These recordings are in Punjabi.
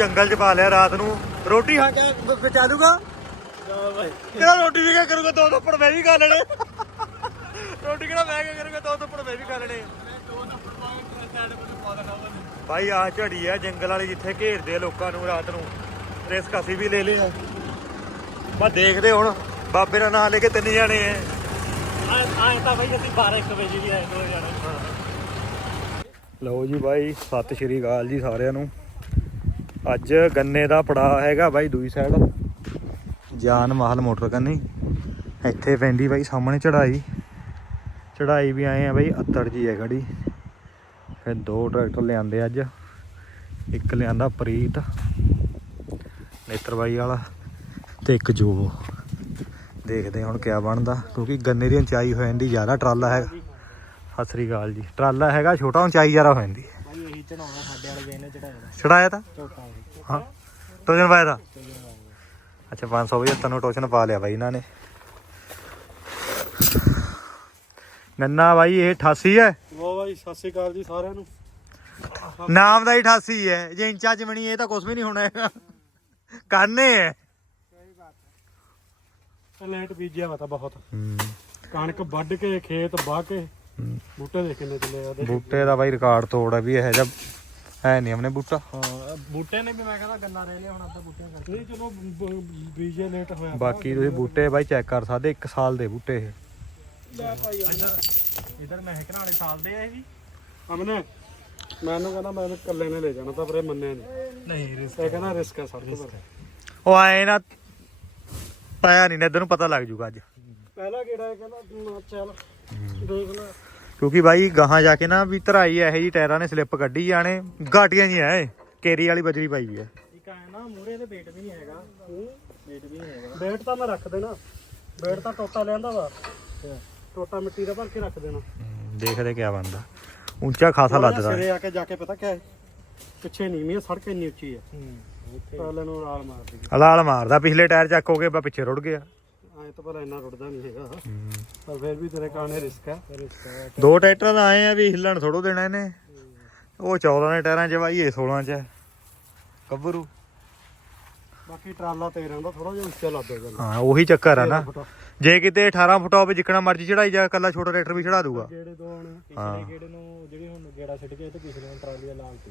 ਜੰਗਲ 'ਚ ਪਾ ਲਿਆ ਰਾਤ ਨੂੰ। ਰੋਟੀ ਖਾ ਕੇ ਬਚਾ ਕਿਹੜਾ ਰੋਟੀ ਵੀ ਕਿਆ ਕਰੂਗਾ? ਦੋ ਥੱਪੜ ਮੈਂ ਵੀ ਖਾ ਲੈਣੇ। ਰੋਟੀ ਕਿਹੜਾ ਮੈਂ ਕਿਆ ਕਰੂਗਾ? ਦੋ ਥੱਪੜ ਮੈਂ ਵੀ ਖਾ ਲੈਣੇ। ਭਾਈ ਆ ਝੜੀ ਆ ਜੰਗਲ ਵਾਲੀ ਜਿੱਥੇ ਘੇਰਦੇ ਆ ਲੋਕਾਂ ਨੂੰ ਰਾਤ ਨੂੰ। ਰਿਸਕ ਅਸੀਂ ਵੀ ਲੈ ਲਿਆ ਬਸ ਦੇਖਦੇ ਹੁਣ। ਬਾਬੇ ਦਾ ਨਾਂ ਲੈ ਕੇ ਤਿੰਨ ਜਾਣੇ ਐ। ਆਏ ਤਾਂ ਬਈ ਅਸੀਂ 12 1 ਵਜੇ ਵੀ ਆਏ ਦੋ ਜਾਣੇ ਲਓ ਜੀ ਬਾਈ, ਸਤਿ ਸ਼੍ਰੀ ਅਕਾਲ ਜੀ ਸਾਰਿਆਂ ਨੂੰ। ਅੱਜ ਗੰਨੇ ਦਾ ਪੜਾ ਹੈਗਾ ਬਾਈ ਦੂਈ ਸਾਈਡ ਜਾਨ ਮਹਲ ਮੋਟਰ ਕੰਨੀ। ਇੱਥੇ ਪੈਂਦੀ ਬਾਈ ਸਾਹਮਣੇ ਚੜਾਈ ਚੜਾਈ ਵੀ ਆਏ ਆ ਬਾਈ, ਅੱਤੜ ਜੀ ਹੈ ਖੜੀ ਫਿਰ ਦੋ ਟਰੈਕਟਰ ਲਿਆਂਦੇ ਅੱਜ। ਇੱਕ ਲਿਆਂਦਾ ਪ੍ਰੀਤ, ਨੇਤਰ ਬਾਈ ਵਾਲਾ ਤੇ ਇੱਕ ਜੋ ਦੇਖਦੇ ਹੁਣ ਕਿਆ ਬਣਦਾ, ਕਿਉਂਕਿ ਗੰਨੇ ਦੀ ਉਚਾਈ ਹੋ ਜਾਂਦੀ, ਜ਼ਿਆਦਾ ਟਰਾਲਾ ਹੈਗਾ। ਸਤਿ ਸ੍ਰੀ ਅਕਾਲ ਜੀ। ਟਰਾਲਾ ਹੈਗਾ, ਛੋਟਾ, ਉਚਾਈ ਜ਼ਿਆਦਾ ਹੋ ਜਾਂਦੀ ਹੈ। ਚੜਾਉਣਾ ਸਾਡੇ ਵਾਲੇ ਗਏ ਨੇ ਚੜਾਇਆ ਚੜਾਇਆ ਤਾਂ? ਝੋਟਾ ਹਾਂ। ਟੋਜਨ ਪਾਇਆ ਤਾਂ? ਅੱਛਾ 575 ਨੂੰ ਟੋਚਨ ਪਾ ਲਿਆ ਬਾਈ ਇਹਨਾਂ ਨੇ। ਨੰਨਾ ਬਾਈ ਇਹ 88 ਹੈ? ਲੋ ਭਾਈ ਸਤਿ ਸ਼੍ਰੀ ਅਕਾਲ ਜੀ ਸਾਰਿਆਂ ਨੂੰ। ਨਾਮ ਦਾ ਹੀ 88 ਹੈ। ਜੇ ਇੰਚਾਂ ਚ ਬਣੀ ਇਹ ਤਾਂ ਕੁਝ ਵੀ ਨਹੀਂ ਹੋਣਾ ਹੈਗਾ। ਕਾਨੇ ਹੈ। ਲੈਟ ਬੀਜਿਆ ਵਾ ਤਾਂ ਬਹੁਤ। ਕਣਕ ਵੱਢ ਕੇ ਖੇਤ ਵਾਹ ਕੇ। ਬੂਟੇ ਦੇ ਕਿੰਨੇ ਚੱਲੇ ਆ ਬੂਟੇ ਦਾ ਬਾਈ ਰਿਕਾਰਡ ਤੋੜ ਹੈ ਵੀ ਇਹ ਜਿਹਾ ਹੈ ਨਹੀਂ ਹਮਨੇ ਬੂਟਾ। ਹਾਂ ਬੂਟੇ ਨੇ ਵੀ ਮੈਂ ਕਹਿੰਦਾ ਗੰਨਾ ਰਹਿ ਲਿਆ ਹੁਣ ਅੱਧਾ ਬੂਟਿਆਂ ਕਰਕੇ। ਨਹੀਂ ਚਲੋ ਬੀਜੇ ਲੇਟ ਹੋਇਆ। ਬਾਕੀ ਤੁਸੀਂ ਬੂਟੇ ਬਾਈ ਚੈੱਕ ਕਰ ਸਕਦੇ 1 ਸਾਲ ਦੇ ਬੂਟੇ ਇਹ। ਲੈ ਭਾਈ ਇਧਰ ਮਹਿਕਣਾ ਵਾਲੇ ਸਾਲ ਦੇ ਆ ਇਹ ਵੀ? ਅਮਨੇ ਮੈਨੂੰ ਕਹਿੰਦਾ ਮੈਂ ਇਕੱਲੇ ਨੇ ਲੈ ਜਾਣਾ ਤਾਂ ਪਰ ਇਹ ਮੰਨਿਆ ਨਹੀਂ। ਨਹੀਂ ਰਿਸਕ ਇਹ ਕਹਿੰਦਾ ਰਿਸਕ ਹੈ ਸਾਡੇ ਤੋਂ ਉਹ ਆਏ ਨਾ ਪਾਇਆ ਨਹੀਂ ਨੇ ਨੂੰ ਪਤਾ ਲੱਗ ਜੂਗਾ ਅੱਜ। ਪਹਿਲਾ ਕਿਹੜਾ ਹੈ ਕਹਿੰਦਾ ਚੱਲ ਦੇਖ ਲੈ। ਕਿਉਂਕਿ ਬਾਈ ਗਾਹਾਂ ਜਾ ਕੇ ਨਾ ਵੀ ਧਰਾਈ ਇਹੋ ਜੀ ਟਾਇਰਾਂ ਨੇ ਸਲਿੱਪ ਕੱਢੀ ਜਾਣੇ ਘਾਟੀਆਂ ਜੀ ਐ ਕੇਰੀ ਵਾਲੀ ਬਜਰੀ ਪਾਈ ਵੀ ਐ। ਇੱਕ ਐ ਨਾ ਮੂਰੇ ਦੇ ਵੇਟ ਵੀ ਨਹੀਂ ਹੈਗਾ। ਵੇਟ ਵੀ ਨਹੀਂ ਹੈਗਾ ਵੇਟ ਤਾਂ ਮੈਂ ਰੱਖ ਦੇਣਾ। ਵੇਟ ਤਾਂ ਟੋਟਾ ਲਿਆਂਦਾ ਵਾ। ਟੋਟਾ ਮਿੱਟੀ ਦਾ ਭਰ ਕੇ ਰੱਖ ਦੇਣਾ। ਦੇਖਦੇ ਕਿਆ ਬਣਦਾ। ਉੱਚਾ ਖਾਸਾ ਲੱਦਦਾ। ਸਿਰੇ ਆ ਕੇ ਜਾ ਕੇ ਪਤਾ ਕਿਆ ਹੈ? ਪਿੱਛੇ ਨੀਵੀਂ ਹੈ ਸੜਕ ਇੰਨੀ ਉੱਚੀ ਹੈ ਪਹਿਲੇ ਨੂੰ ਰਾਲ ਮਾਰਦੀ। ਹਲਾਲ ਮਾਰਦਾ ਪਿਛਲੇ ਟਾਇਰ ਚੱਕੋਗੇ ਬਾ ਪਿੱਛੇ ਰੁੜ ਗਿਆ। ਐ ਤਾਂ ਪਰ ਇੰਨਾ ਰੁੜਦਾ ਨਹੀਂ ਹੈਗਾ। ਪਰ ਫਿਰ ਵੀ ਤੇਰੇ ਕਾਣੇ ਰਿਸਕ ਹੈ ਰਿਸਕ ਹੈ। ਦੋ ਟਰੈਕਟਰਾਂ ਦਾ ਆਏ ਆ ਵੀ ਹਿੱਲਣ ਥੋੜੋ ਦੇਣਾ ਇਹਨੇ। ਉਹ 14 ਦੇ ਟਾਇਰਾਂ 'ਚ ਇਹ 16 'ਚ ਗੱਭਰੂ। ਬਾਕੀ ਟਰਾਲਾ 13 ਦਾ ਥੋੜਾ ਜਿਹਾ ਉੱਚਾ ਲੱਗ ਜਾਂਦਾ ਹਾਂ ਉਹੀ ਚੱਕਰ ਆ ਨਾ। ਜੇ ਕਿਤੇ 18 ਫੁੱਟ ਹੋਵੇ ਜਿੱਕਣਾ ਮਰਜ਼ੀ ਚੜਾਈ ਜਾ ਕੱਲਾ ਛੋਟਾ ਟਰੈਕਟਰ ਵੀ ਚੜਾ ਦੂਗਾ। ਜਿਹੜੇ ਦੋ ਹੁਣ। ਪਿਛਲੇ ਗੇੜੇ ਨੂੰ ਜਿਹੜੀ ਹੁਣ ਗੇੜਾ ਛੱਡ ਕੇ ਤੇ ਪਿਛਲੇ ਨੂੰ ਟਰਾਲੀ ਦਾ ਲਾਲ ਤੇ।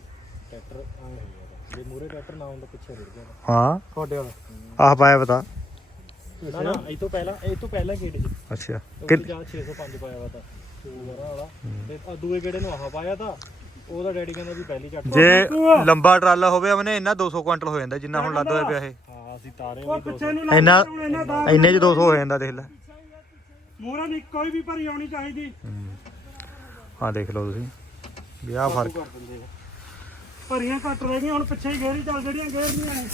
ਟਰੈਕਟਰ ਆਏ ਹੋਇਆ ਜੇ ਮੂਰੇ ਟਰੈਕਟਰ ਨਾ ਹੁੰਦਾ ਪਿੱਛੇ ਰੁੜ ਗਿਆ। ਹਾਂ। ਤੁਹਾਡੇ ਵਾਲਾ? ਆਹ ਪਾਇਆ ਪਤਾ। ਨਾ ਨਾ ਇਹ ਤੋਂ ਪਹਿਲਾਂ ਇਹ ਤੋਂ ਪਹਿਲਾਂ ਗੇੜੇ ਚ ਅੱਛਾ। ਕਿ ਜਾਂ 605 ਪਾਇਆ ਵਾ ਤਾਂ ਸ਼ੂਗਰ ਵਾਲਾ। ਤੇ ਆ ਦੂਏ ਗੇੜੇ ਨੂੰ ਆਹ ਪਾਇਆ ਤਾਂ ਉਹਦਾ ਡੈਡੀ ਕਹਿੰਦਾ ਵੀ ਪਹਿਲੀ ਚੱਕ। ਜੇ ਲੰਬਾ ਟਰਾਲਾ ਹੋਵੇ ਉਹਨੇ ਇੰਨਾ 200 ਕੁਇੰਟਲ ਹੋ ਜਾਂਦਾ ਜਿੰਨਾ ਹੁਣ ਲੱਦ ਹੋਇਆ ਪਿਆ ਇਹ। ਹਾਂ ਅਸੀਂ ਤਾਰੇ ਵੀ ਪਿੱਛੇ ਨੂੰ ਇੰਨਾ ਇੰਨੇ ਚ 200 ਹੋ ਜਾਂਦਾ ਦੇਖ ਲੈ। ਮੂਰਾ ਨਹੀਂ ਕੋਈ ਵੀ ਭਰੀ ਆਉਣੀ ਚਾਹੀਦੀ। ਹਾਂ। ਦੇਖ ਲਓ ਤੁਸੀਂ। ਵੀ ਆਹ ਫ਼ਰਕ। ਕਰ ਦਿੰਦੇ ਆ। ਭਰੀਆਂ ਘੱਟ ਰਹਿ ਗਈਆਂ ਹੁਣ ਪਿੱਛੇ ਹੀ ਗੇੜੀ ਚੱਲ ਜਿਹੜੀਆਂ ਗੇੜੀਆਂ ਨੇ।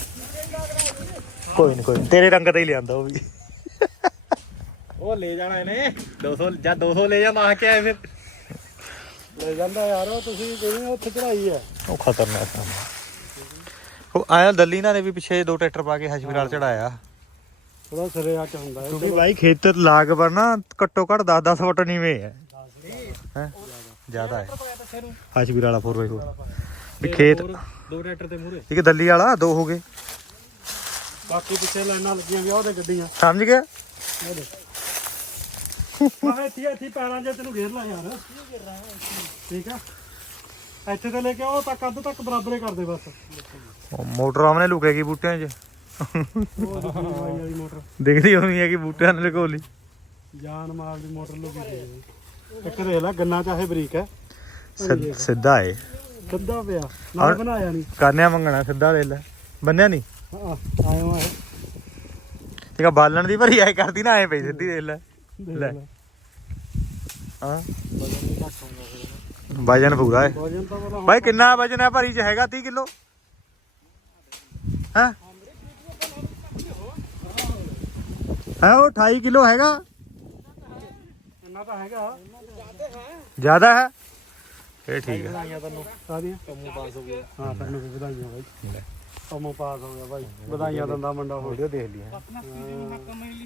ਕੋਈ ਨਹੀਂ ਕੋਈ ਨੀ, ਤੇਰੇ ਰੰਗ ਦਾ ਹੀ ਲਿਆਂਦਾ ਉਹ ਵੀ। ਉਹ ਲੈ ਜਾਣਾ ਇਹਨੇ। 200 ਜਾਂ 200 ਲੈ ਜਾ ਮਾਹ ਕੇ ਆਏ ਫਿਰ। ਲੈ ਜਾਂਦਾ ਯਾਰ ਉਹ ਤੁਸੀਂ ਜਿਹੜੀ ਉੱਥੇ ਚੜਾਈ ਹੈ ਉਹ ਖਤਰਨਾਕ ਕੰਮ ਆ। ਉਹ ਆਇਆ ਦੱਲੀਨਾ ਨੇ ਵੀ ਪਿੱਛੇ ਦੋ ਟਰੈਕਟਰ ਪਾ ਕੇ ਹਸ਼ਵੀਰਾਲ ਚੜਾਇਆ ਉਹਦਾ ਸਿਰੇ ਆ ਕੇ ਹੁੰਦਾ ਹੈ। ਕਿਉਂਕਿ ਬਾਈ ਖੇਤਰ ਲਾਗ ਪਰ ਨਾ ਘੱਟੋ ਘੱਟ 10 10 ਫੁੱਟ ਨੀਵੇਂ ਹੈ? ਹੈ ਜ਼ਿਆਦਾ ਹੈ ਹਸ਼ਵੀਰ ਵਾਲਾ 4x4 ਵੀ ਖੇਤ ਦੋ ਟਰੈਕਟਰ ਤੇ ਮੂਰੇ ਇੱਕ ਦੱਲੀ ਵਾਲਾ ਦੋ ਹੋ ਗਏ। ਬਾਕੀ ਪਿੱਛੇ ਲਾਈਨਾਂ ਲੱਗੀਆਂ ਵੀ ਉਹਦੇ ਗੱਡੀਆਂ। ਸਮਝ ਗਿਆ? ਉਹਦੇ। ਮੈਂ ਇੱਥੇ ਇੱਥੇ ਪੈਰਾਂ ਜੇ ਤੈਨੂੰ ਘੇਰ ਲਾ ਯਾਰ। ਠੀਕ ਆ? ਇੱਥੇ ਤੇ ਲੈ ਕੇ ਉਹ ਤੱਕ ਅੱਧ ਤੱਕ ਬਰਾਬਰੇ ਕਰ ਦੇ ਬਸ। ਉਹ ਮੋਟਰ ਆਮਨੇ ਲੁਕੇਗੀ ਬੂਟਿਆਂ 'ਚ। ਉਹ ਦੂਜੀ ਵਾਈ ਵਾਲੀ ਮੋਟਰ। ਦਿਖਦੀ ਹੋਣੀ ਹੈ ਕਿ ਬੂਟਿਆਂ ਨੇ ਲਕੋਲੀ। ਜਾਨ ਮਾਰ ਦੀ ਮੋਟਰ ਲੁਕੀ ਗਈ ਇੱਕ ਦੇਖ ਲੈ ਗੰਨਾ ਚਾਹੇ ਬਰੀਕ ਹੈ। ਸਿੱਧਾ ਏ। ਸਿੱਧਾ ਪਿਆ। ਨਾ ਬਣਾਇਆ ਨਹੀਂ ਕਰਨਿਆ ਮੰਗਣਾ ਸਿੱਧਾ ਲੈ ਬੰਨਿਆ ਨਹੀਂ ਹਾਂ ਆਇਆ ਵਾ ਠੀਕ ਆ ਬਾਲਣ ਦੀ ਭਰੀ ਐ ਕਰਦੀ ਨਾ ਐ ਪਈ ਸਿੱਧੀ ਦੇ ਲੈ। ਦੇਖ ਲੈ। ਲੈ। ਹਾਂ। ਵਜਨ ਪੂਰਾ ਬੋਲਾ ਬਾਈ ਕਿੰਨਾ ਵਜਨ ਹੈ ਭਰੀ ਚ? ਹੈਗਾ 30 ਕਿਲੋ? ਹੈ? ਹੈ ਉਹ 28 ਕਿਲੋ ਹੈਗਾ? ਇੰਨਾ ਤਾਂ ਹੈਗਾ। ਜ਼ਿਆਦਾ ਹੈ? ਇਹ ਠੀਕ ਹੈ। ਵਧਾਈਆਂ ਤੈਨੂੰ। ਸਾਦੀਆਂ ਕੰਮੂ ਪਾਸ ਹੋ ਗਿਆ। ਹਾਂ ਤੈਨੂੰ ਵਧਾਈਆਂ ਬਾਈ। ਕੰਮੂ ਪਾਸ ਹੋ ਗਿਆ ਬਾਈ। ਵਧਾਈਆਂ ਦਿੰਦਾ ਮੁੰਡਾ ਹੋ ਵੀਡੀਓ ਦੇਖ ਲਈ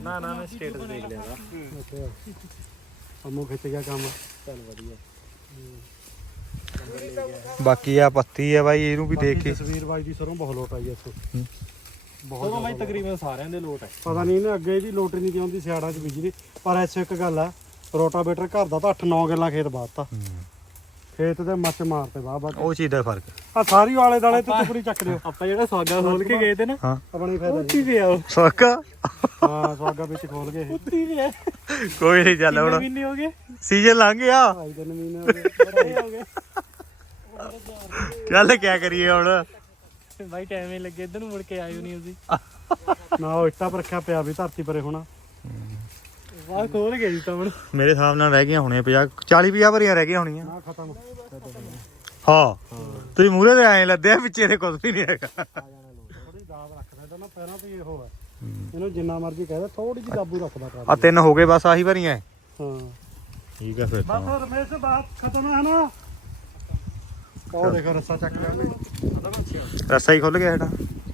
ਨਾ ਨਾ ਮੈਂ ਸਟੇਟਸ ਦੇਖ ਲਿਆ ਦਾ ਕੰਮੂ ਖਿੱਚ ਗਿਆ ਕੰਮ। ਚੱਲ ਵਧੀਆ। ਬਾਕੀ ਆ ਪੱਤੀ ਆ ਬਾਈ ਇਹਨੂੰ ਵੀ ਦੇਖ ਕੇ। ਤਸਵੀਰ ਬਾਈ ਦੀ ਸਰੋਂ ਬਹੁਤ ਲੋਟ ਆਈ ਇੱਥੋਂ। ਬਹੁਤ ਬਾਈ ਤਕਰੀਬਨ ਸਾਰਿਆਂ ਦੇ ਲੋਟ ਹੈ ਪਤਾ ਨਹੀਂ ਇਹਨੇ ਅੱਗੇ ਇਹਦੀ ਲੋਟ ਨਹੀਂ ਕਿਉਂਦੀ ਸਿਆੜਾਂ 'ਚ ਬਿਜਲੀ ਪਰ ਐਸੋ ਇੱਕ ਗੱਲ ਆ ਰੋਟਾਵੇਟਰ ਘਰ ਦਾ ਤਾਂ 8-9 ਗੱਲਾਂ ਖੇਤ ਬਾਤਾ ਖੇਤ ਤੇ ਮੱਚ ਮਾਰਤੇ ਬਾਹ ਬਾਹ ਉਹ ਚੀਜ਼ ਦਾ ਫ਼ਰਕ। ਆ ਸਾਰੀ ਵਾਲੇ ਦਾਲੇ ਤੇ ਪੂਰੀ ਚੱਕ ਲਿਓ। ਆਪਾਂ ਜਿਹੜਾ ਸਵਾਗਾ ਖੋਲ ਕੇ ਗਏ ਤੇ ਨਾ ਹਾਂ। ਆਪਣੀ ਫਾਇਦਾ ਉੱਤੀ ਪਿਆ ਉਹ। ਸੋਕਾ ਹਾਂ ਸਵਾਗਾ ਵਿੱਚ ਖੋਲ ਗਏ ਉੱਤੀ ਪਿਆ ਕੋਈ ਨਹੀਂ ਚੱਲ ਹੁਣ। ਮਹੀਨੇ ਹੋ ਗਏ? ਸੀਜ਼ਨ ਲੰਘ ਗਿਆ। ਭਾਈ ਤਿੰਨ ਮਹੀਨੇ ਹੋ ਗਏ। ਚੱਲ ਕਿਆ ਕਰੀਏ ਹੁਣ? ਬਾਈ ਟਾਈਮ ਹੀ ਲੱਗੇ। ਇਧਰ ਨੂੰ ਮੁੜ ਕੇ ਆਇਓ ਨਹੀਂ ਅਸੀਂ ਨਾ ਉਹ ਇੱਟਾਂ ਪਰ ਰੱਖਿਆ ਪਿਆ ਵੀ ਧਰਤੀ ਪਰੇ ਹੋਣਾ। ਬਾਹਰ ਖੋਲ ਕੇ ਦਿੱਤਾ ਹੁਣ। ਮੇਰੇ ਹਿਸਾਬ ਨਾਲ ਰਹਿ ਗਈਆਂ ਹੋਣੀਆਂ 50 40 50 ਭਰੀਆਂ ਰਹਿ ਗਈਆਂ ਹੋਣੀਆਂ। ਨਾ ਖਤਮ। ਹਾਂ। ਤੁਸੀਂ ਮੂਰੇ ਤੇ ਐਂ ਲੱਦਿਆ ਪਿੱਛੇ ਤੇ ਕੁਝ ਵੀ ਨਹੀਂ ਹੈਗਾ। ਥੋੜੀ ਦਾਬ ਰੱਖਦਾ ਤਾਂ ਨਾ ਪਹਿਲਾਂ ਤੋਂ ਹੀ ਇਹੋ ਹੈ ਇਹਨੂੰ ਜਿੰਨਾ ਮਰਜ਼ੀ ਕਹਦਾ ਥੋੜੀ ਜਿਹੀ ਕਾਬੂ ਰੱਖਦਾ ਕਰ ਆ ਤਿੰਨ ਹੋ ਗਏ ਬਸ ਆਹੀ ਭਰੀਆਂ। ਹਾਂ। ਠੀਕ ਆ ਫਿਰ ਤਾਂ। ਬਸ ਰਮੇਸ਼ ਬਾਤ ਖਤਮ ਹੈ ਨਾ? ਉਹ ਦੇਖੋ ਰੱਸਾ ਚੱਕ ਲਿਆ ਉਹਨੇ। ਰਸਾ ਹੀ ਖੁੱਲ ਗਿਆ ਸਾਡਾ।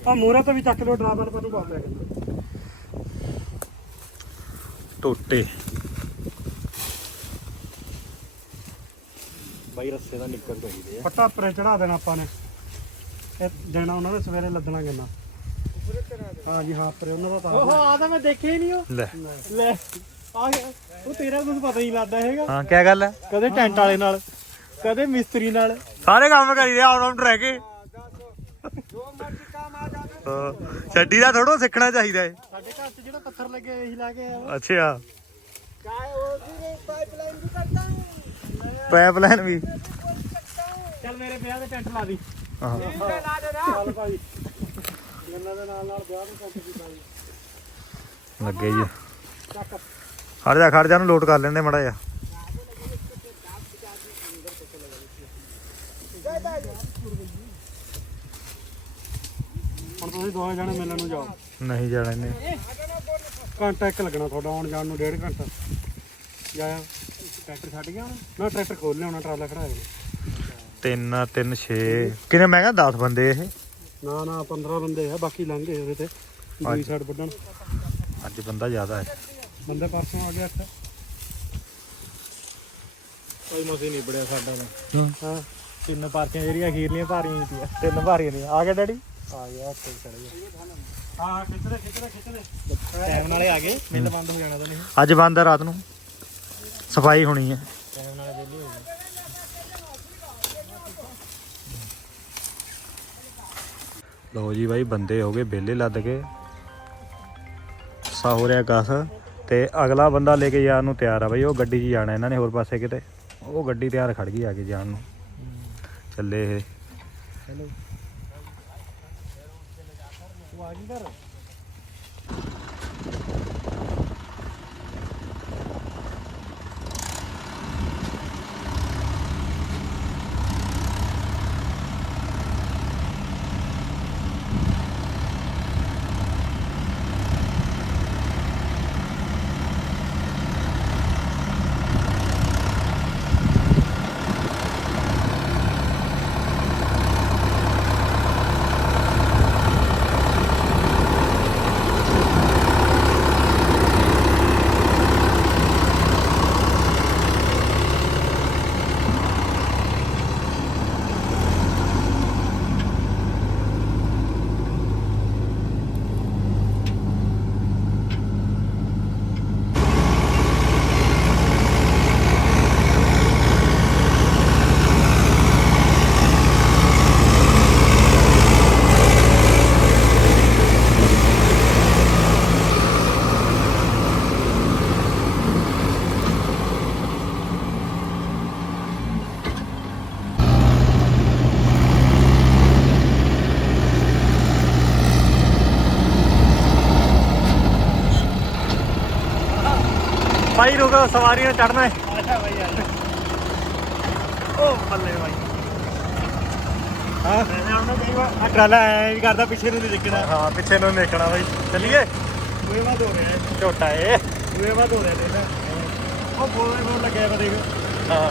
ਆ ਮੋਰਾ ਤੇ ਵੀ ਚੱਕ ਲਿਓ ਡਰਾਈਵਰ ਪਰ ਨੂੰ ਪਾ ਪਿਆ ਟੋਟੇ। ਬਾਈ ਰੱਸੇ ਦਾ ਨਿੱਕਰ ਚਾਹੀਦੇ ਪੱਟਾ ਪਰੇ ਚੜਾ ਦੇਣਾ ਆਪਾਂ ਨੇ। ਇਹ ਦੇਣਾ ਉਹਨਾਂ ਨੇ ਸਵੇਰੇ ਲੱਦਣਾ ਕਿੰਨਾ। ਹਾਂ ਜੀ ਹਾਂ ਪਰੇ ਉਹਨਾਂ ਦਾ ਉਹ ਤਾਂ ਆ ਤਾਂ ਮੈਂ ਦੇਖਿਆ ਹੀ ਨਹੀਂ ਉਹ। ਲੈ। ਲੈ ਆ ਗਿਆ ਉਹ ਤੇਰਾ ਕੁਝ ਪਤਾ ਨਹੀਂ ਲੱਗਦਾ ਹੈਗਾ। ਹਾਂ ਕੀ ਗੱਲ ਹੈ? ਕਦੇ ਟੈਂਟ ਵਾਲੇ ਨਾਲ ਕਦੇ ਮਿਸਤਰੀ ਨਾਲ। ਸਾਰੇ ਕੰਮ ਕਰੀਦੇ ਆਲਰਾਊਂਡ ਰਹਿ ਕੇ। ਹਾਂ, ਛੱਡੀ ਦਾ ਥੋੜੋ ਸਿੱਖਣਾ ਚਾਹੀਦਾ ਹੈ ਸਾਡੇ ਘਰ 'ਚ ਜਿਹੜਾ ਪੱਥਰ ਲੱਗੇ ਇਹੀ ਲਾ ਕੇ ਆਇਆ ਵਾ। ਅੱਛਾ ਪਾਈਪਲਾਈਨ ਵੀ ਚੱਲ ਮੇਰੇ ਵਿਆਹ ਦੇ ਟੈਂਟ ਲਾ ਦੀ। ਹਾਂ। ਚੱਲ ਭਾਈ। ਗੰਨਾ ਦੇ ਨਾਲ ਨਾਲ ਵਿਆਹ ਨੂੰ ਕੱਟ ਕੀਤਾ ਜੀ। ਲੱਗੇ ਜੀ। ਖੜ ਜਾ ਖੜ ਜਾ ਨੂੰ ਲੋਟ ਕਰ ਲੈਂਦੇ ਮੜਾ ਜਾ ਦੋਵੇਂ ਜਣੇ ਮਿਲਣ ਨੂੰ ਜਾਓ। ਨਹੀਂ ਜਾਣਾ ਇਹਨੇ। ਘੰਟਾ ਇੱਕ ਲੱਗਣਾ ਤੁਹਾਡਾ ਆਉਣ ਜਾਣ ਨੂੰ ਡੇਢ ਘੰਟਾ। ਜਾਇਆ ਟਰੈਕਟਰ ਛੱਡ ਗਿਆ ਹੁਣ ਨਾ ਟਰੈਕਟਰ ਖੋਲ ਲਿਆਉਣਾ ਟਰਾਲਾ ਖੜਾ ਹੈ 3 3 6 ਕਿੰਨੇ ਮੈਂ ਕਿਹਾ 10 ਬੰਦੇ ਇਹ? ਨਾ ਨਾ 15 ਬੰਦੇ ਆ ਬਾਕੀ ਲੰਘ ਗਏ ਉਹਦੇ ਤੇ। ਦੂਜੀ ਸਾਈਡ ਵੱਢਣ। ਅੱਜ ਬੰਦਾ ਜ਼ਿਆਦਾ ਹੈ। ਬੰਦੇ ਪਰਸੋਂ ਆ ਗਿਆ ਇੱਥੇ। ਕੋਈ ਮਸੇ ਨਹੀਂ ਬੜਿਆ ਸਾਡਾ ਦਾ ਹਾਂ। ਤਿੰਨ ਪਾਰਟੀਆਂ ਜਿਹੜੀਆਂ ਅਖੀਰਲੀਆਂ ਭਾਰੀਆਂ ਸੀ ਤਿੰਨ ਭਾਰੀਆਂ ਨੇ ਆ ਗਿਆ ਡੈਡੀ? ਆ ਗਿਆ ਉੱਤੇ ਚੜ ਗਿਆ ਹਾਂ ਖਿੱਚਦੇ ਖਿੱਚਦੇ ਖਿੱਚਦੇ ਟਾਈਮ ਨਾਲੇ ਆ ਗਏ। ਮਿਲ ਬੰਦ ਹੋ ਜਾਣਾ ਤਾਂ ਨਹੀਂ। ਅੱਜ ਬੰਦ ਆ ਰਾਤ ਨੂੰ। ਸਫ਼ਾਈ ਹੋਣੀ ਹੈ। ਟਾਈਮ ਨਾਲੇ ਵਿਹਲੇ ਹੋ ਗਏ। ਲਓ ਜੀ ਬਾਈ ਬੰਦੇ ਹੋ ਗਏ ਬੇਲੇ ਲੱਦ ਕੇ। ਸਾ ਹੋ ਰਿਹਾ ਕਸ। ਤੇ ਅਗਲਾ ਬੰਦਾ ਲੈ ਕੇ ਜਾਣ ਨੂੰ ਤਿਆਰ ਆ ਬਾਈ। ਉਹ ਗੱਡੀ 'ਚ ਜਾਣਾ ਇਹਨਾਂ ਨੇ ਹੋਰ ਪਾਸੇ ਕਿਤੇ। ਉਹ ਗੱਡੀ ਤਿਆਰ ਖੜ ਗਈ ਆ ਕੇ ਜਾਣ ਨੂੰ। ਚੱਲੇ ਇਹ। ਚਲੋ। ਉਹ ਆ ਭਾਈ ਰੁਕੋ ਸਵਾਰੀਆਂ ਚੜਨਾ ਹੈ। ਬਾਈ ਆ ਉਹ ਬੱਲੇ ਬਾਈ। ਹਾਂ। ਉਹਨਾਂ ਕਈ ਵਾਰ ਆ ਟਰਾਲਾ ਐ ਵੀ ਕਰਦਾ ਪਿੱਛੇ ਨੂੰ ਨਹੀਂ ਦੇਖਣਾ। ਹਾਂ ਪਿੱਛੇ ਨੂੰ ਦੇਖਣਾ ਬਾਈ। ਚੱਲੀਏ? ਦੂਏ ਬਾਦ ਹੋ ਰਿਹਾ ਹੈ ਝੋਟਾ ਏ। ਦੂਏ ਬਾਦ ਹੋ ਰਿਹਾ ਤੇ। ਉਹ ਬੋਲੇ ਬੋਲ ਲੱਗਿਆ ਵਾ ਦੇਖ। ਹਾਂ।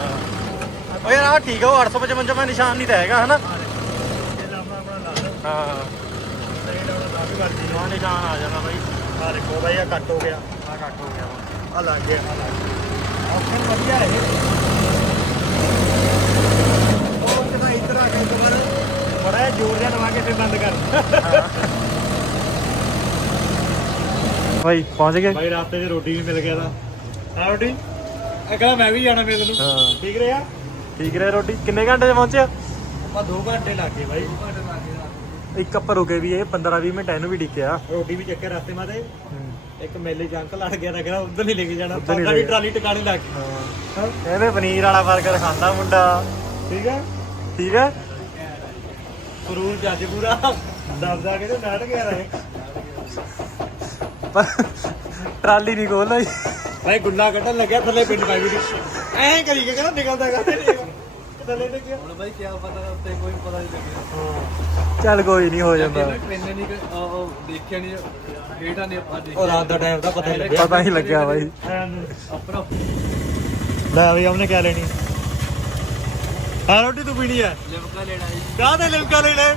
ਓ ਯਾਰ ਆ ਠੀਕ ਆ ਉਹ 855 ਮੈਂ ਨਿਸ਼ਾਨ ਨਹੀਂ ਤਾਂ ਹੈਗਾ ਹਨਾ? ਇਹ ਲਾਮਾ ਆਪਣਾ ਲਾ ਲਓ ਹਾਂ। ਤੇ ਲਾਉਣਾ ਕਾਫੀ ਹਾਂ ਨਿਸ਼ਾਨ ਆ ਜਾਣਾ ਬਾਈ। ਆ ਦੇਖੋ ਬਾਈ ਆ ਕੱਟ ਹੋ ਗਿਆ। ਆ ਕੱਟ ਹੋ ਗਿਆ। ਆ ਲੱਗ ਗਿਆ ਆ ਲੱਗ ਗਿਆ ਆਪਸ਼ਨ ਵਧੀਆ ਰਹੇ ਉਹ ਬੜਾ ਜ਼ੋਰ ਜਿਹਾ ਲਵਾ ਕੇ ਫਿਰ ਬੰਦ ਕਰ। ਭਾਈ ਪਹੁੰਚ ਗਏ? ਭਾਈ ਰਾਸਤੇ 'ਚ ਰੋਟੀ ਵੀ ਮਿਲ ਗਿਆ ਤਾਂ। ਹਾਂ ਰੋਟੀ? ਇਹ ਕਹਿੰਦਾ ਮੈਂ ਵੀ ਜਾਣਾ ਮਿਲ ਨੂੰ। ਹਾਂ। ਠੀਕ ਰਿਹਾ? ਠੀਕ ਰਹੇ ਰੋਟੀ? ਕਿੰਨੇ ਘੰਟੇ 'ਚ ਪਹੁੰਚਿਆ? ਆਪਾਂ 2 ਘੰਟੇ ਲੱਗ ਗਏ ਭਾਈ ਇੱਕ ਆਪਾਂ ਰੁਕੇ ਵੀ ਇਹ 15 20 ਮਿੰਟ ਇਹਨੂੰ ਵੀ ਡਿੱਕਿਆ ਰੋਟੀ ਵੀ ਚੱਕੇ ਰਸਤੇ ਮਾਤੇ। ਇੱਕ ਮੇਲੇ ਚ ਅੰਕਲ ਲੜ ਗਿਆ ਤਾਂ ਕਹਿੰਦਾ ਉਧਰ ਨਹੀਂ ਲੈ ਕੇ ਜਾਣਾ ਉੱਧਰ ਨੀ ਪਾਪਾ ਲੈ ਦੀ ਕੇ ਟਰਾਲੀ ਟਿਕਾਣੇ ਲੱਗ ਗਈ ਹਾਂ। ਇਹਨੇ ਪਨੀਰ ਵਾਲਾ 버ਗਰ ਖਾਂਦਾ ਮੁੰਡਾ। ਠੀਕ ਹੈ? ਠੀਕ ਹੈ? ਫਰੂਲ ਜੱਜ ਪੂਰਾ। ਦਬਦਾ ਕੇ ਤੇ ਨਾਟ ਗਿਆ ਰਹੇ। ਪਰ ਟਰਾਲੀ ਨਹੀਂ ਖੋਲਦਾ ਜੀ। ਭਾਈ ਗੁੱਲਾ ਕੱਢਣ ਲੱਗਿਆ ਥੱਲੇ ਪਿੰਡ ਪਾਈ ਵੀ ਐਂ ਕਰੀ ਕੇ ਕਹਿੰਦਾ ਨਿਕਲਦਾ ਕਹਿੰਦਾ ਥੱਲੇ ਤੇ ਗਿਆ ਹੁਣ ਬਾਈ ਕੀ ਪਤਾ ਉੱਤੇ ਕੋਈ ਪਤਾ ਨਹੀਂ ਲੱਗਿਆ। ਚੱਲ ਕੋਈ ਨਹੀਂ ਹੋ ਜਾਂਦਾ। ਟ੍ਰੇਨ ਨਹੀਂ ਉਹ ਦੇਖਿਆ ਨਹੀਂ ਡੇਟਾ ਨਹੀਂ ਆਪਾਂ ਉਹ ਰਾਤ ਦਾ ਟਾਈਮ ਦਾ ਪਤਾ ਨਹੀਂ ਲੱਗਿਆ। ਪਤਾ ਨਹੀਂ ਲੱਗਿਆ ਬਾਈ। ਆਪਣਾ ਲੈ ਬਈ ਉਹਨੇ ਕਿਆ ਲੈਣੀ? ਹਾਂ ਰੋਟੀ ਤੂੰ ਪੀਣੀ ਹੈ ਲਿਮਕਾ ਲੈਣਾ ਜੀ। ਕਾਹਦੇ ਲਿਮਕਾ ਲੈਣਾ?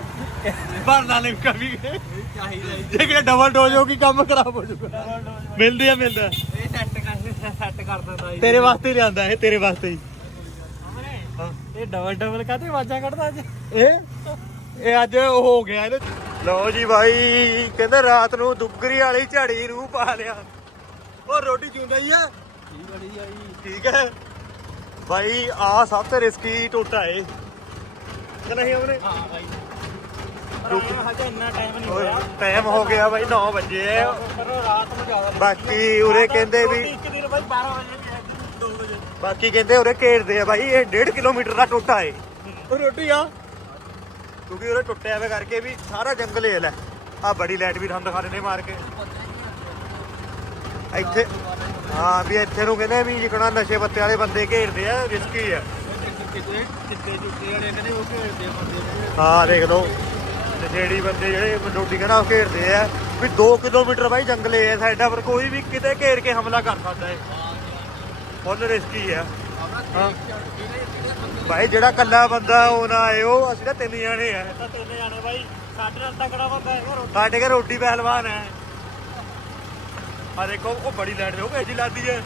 ਭਰਨਾ ਲਿਮਕਾ ਵੀ। ਚਾਹੀਦਾ ਜੀ ਕਿ ਡਬਲ ਡੋਜ਼ ਹੋ ਗਈ ਕੰਮ ਖਰਾਬ ਹੋ ਜਾਊਗਾ। ਮਿਲਦੇ ਆ ਮਿਲਦਾ। ਇਹ ਸੈੱਟ ਕਰ ਸੈੱਟ ਕਰ ਦਿੰਦਾ ਤੇਰੇ ਵਾਸਤੇ ਲਿਆਂਦਾ ਇਹ ਤੇਰੇ ਵਾਸਤੇ ਹੀ। ਇਹ ਡਬਲ ਡਬਲ ਕਾਤੇ ਆਵਾਜ਼ਾਂ ਕੱਢਦਾ ਅੱਜ? ਇਹ? ਇਹ ਅੱਜ ਉਹ ਹੋ ਗਿਆ ਇਹਨੇ ਲਓ ਜੀ ਭਾਈ ਕਹਿੰਦੇ ਰਾਤ ਨੂੰ ਦੁੱਗਰੀ ਵਾਲੀ ਝੜੀ ਨੂੰ ਪਾ ਲਿਆ। ਉਹ ਰੋਟੀ ਚੁੰਦਾ ਹੀ ਆ? ਠੀਕ ਬੜੀ ਆ ਜੀ? ਠੀਕ ਹੈ। ਭਾਈ ਆ ਸਭ ਤੋਂ ਰਿਸਕੀ ਟੋਟਾ ਏ ਕਿ ਨਹੀਂ ਉਹਨੇ ਹਾਂ ਬਾਈ। ਟਾਈਮ ਹੋ ਗਿਆ ਭਾਈ 9 ਵਜੇ ਪਰ ਉਹ ਰਾਤ ਨੂੰ ਜ਼ਿਆਦਾ ਬਾਕੀ ਉਰੇ ਕਹਿੰਦੇ ਵੀ ਇੱਕ ਦਿਨ ਬਾਈ 12 ਵਜੇ ਵੀ ਹੈ 2 ਵਜੇ ਬਾਕੀ ਕਹਿੰਦੇ ਉਰੇ ਘੇਰਦੇ ਆ ਭਾਈ ਇਹ 1.5 ਕਿਲੋਮੀਟਰ ਦਾ ਟੋਟਾ ਏ। ਉਹ ਰੋਟੀ ਆ। ਕਿਉਂਕਿ ਉਰੇ ਟੁੱਟਿਆ ਵੇ ਕਰਕੇ ਵੀ ਸਾਰਾ ਜੰਗਲ ਏ ਲੈ। ਆ ਬੜੀ ਲਾਈਟ ਵੀ ਤੁਹਾਨੂੰ ਦਿਖਾ ਦਿੰਦੇ ਮਾਰ ਕੇ। ਇੱਥੇ ਹਾਂ ਵੀ ਇੱਥੇ ਨੂੰ ਕਹਿੰਦੇ ਵੀ ਜਿਕਣਾ ਨਸ਼ੇ ਪੱਤੇ ਵਾਲੇ ਬੰਦੇ ਘੇਰਦੇ ਆ ਰਿਸਕੀ ਆ। ਹਾਂ ਦੇਖ ਲਓ। ਜਿਹੜੀ ਬੰਦੇ ਜਿਹੜੇ ਡੋਡੀ ਕਹਿੰਦਾ ਉਹ ਘੇਰਦੇ ਆ। ਵੀ 2 ਕਿਲੋਮੀਟਰ ਬਾਈ ਜੰਗਲੇ ਆ ਸਾਈਡਾਂ ਪਰ ਕੋਈ ਵੀ ਕਿਤੇ ਘੇਰ ਕੇ ਹਮਲਾ ਕਰ ਸਕਦਾ ਹੈ ਫੁੱਲ ਰਿਸਕੀ ਆ। ਹਾਂ। ਭਾਈ ਜਿਹੜਾ ਕੱਲਾ ਬੰਦਾ ਉਹ ਨਾ ਆਇਓ ਅਸੀਂ ਤਾਂ ਤਿੰਨ ਜਾਣੇ ਆ। ਤਾਂ ਤਿੰਨ ਜਾਣੇ ਬਾਈ ਸਾਡੇ ਨਾਲ ਤਕੜਾ ਬੰਦਾ ਹੈਗਾ ਰੋਟੀ। ਸਾਡੇ ਘਰ ਰੋਟੀ ਪਹਿਲਵਾਨ ਹੈ। ਆ ਦੇਖੋ ਉਹ ਬੜੀ ਲੈਟ ਦੇ ਉਹ ਕਿਹਦੀ ਲੱਗਦੀ ਹੈ।